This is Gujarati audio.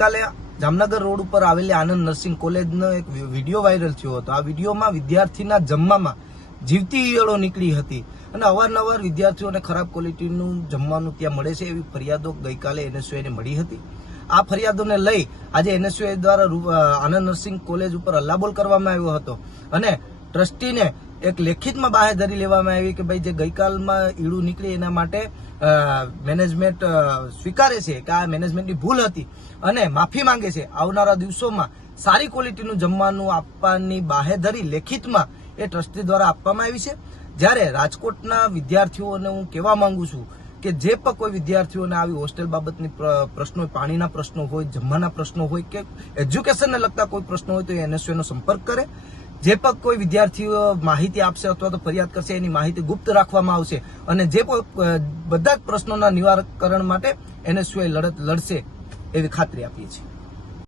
કાલે જામનગર રોડ ઉપર આવેલી આનંદ નર્સિંગ કોલેજનો એક વિડીયો વાયરલ થયો હતો। આ વિડીયોમાં વિદ્યાર્થીના જમવામાં જીવતી ઈયળો નીકળી હતી અને અવારનવાર વિદ્યાર્થીઓને ખરાબ ક્વોલિટીનું જમવાનું ત્યાં મળે છે એવી ફરિયાદો ગઈકાલે એનએસયુઆઈને મળી હતી। આ ફરિયાદોને લઈ આજે એનએસયુઆઈ દ્વારા આનંદ નર્સિંગ કોલેજ ઉપર હલ્લાબોલ કરવામાં આવ્યો હતો અને ટ્રસ્ટીને એક લેખિતમાં બાહેધરી લેવામાં આવી કે ભાઈ જે ગઈકાલમાં ઈળું નીકળી એના માટે મેનેજમેન્ટ સ્વીકારે છે કે આ મેનેજમેન્ટની ભૂલ હતી અને માફી માંગે છે। આવનારા દિવસોમાં સારી ક્વોલિટીનું જમવાનું આપવાની બાહેધરી લેખિતમાં એ ટ્રસ્ટી દ્વારા આપવામાં આવી છે। જ્યારે રાજકોટના વિદ્યાર્થીઓને હું કહેવા માંગુ છું કે જે પણ કોઈ વિદ્યાર્થીઓને આવી હોસ્ટેલ બાબતની પ્રશ્નો હોય, પાણીના પ્રશ્નો હોય, જમવાના પ્રશ્નો હોય કે એજ્યુકેશનને લગતા કોઈ પ્રશ્નો હોય તો એનએસયુનો સંપર્ક કરે। જે પણ કોઈ વિદ્યાર્થીઓ માહિતી આપશે અથવા તો ફરિયાદ કરશે એની માહિતી ગુપ્ત રાખવામાં આવશે અને જે બધા જ પ્રશ્નોના નિવારણ માટે એનએસયુઆઈ લડત લડશે એવી ખાતરી આપીએ છીએ।